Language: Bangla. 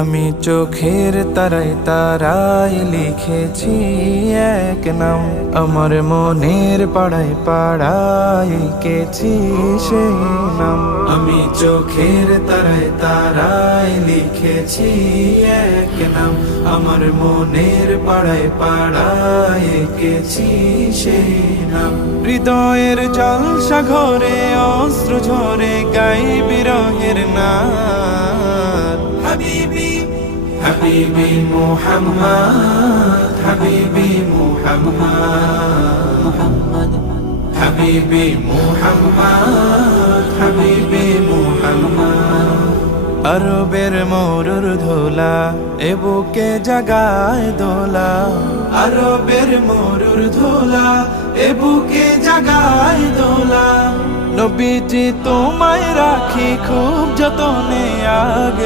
আমি চোখের তারায় তারায় লিখেছি এক নাম, আমার মনের পাড়ায় পাড়ায় এঁকেছি সেই নাম। আমি চোখের তারায় তারায় লিখেছি এক নাম, আমার মনের পাড়ায় পাড়ায় এঁকেছি সেই নাম। হৃদয়ের জল সাগরে অস্ত্র ঝরে গাই বিরহের নাম। হাবিবি হাবিবি মুহাম্মদ, হাবিবি মুহাম্মদ, হাবিবি মুহাম্মদ, হাবিবি মুহাম্মদ। আরবের মরুর ধোলা এ বুকে জাগায় দোলা, আরবের মরুর ধোলা এ বুকে জাগায় দোলা। নবীজি তোমায় রাখি খুব যতনে, আগে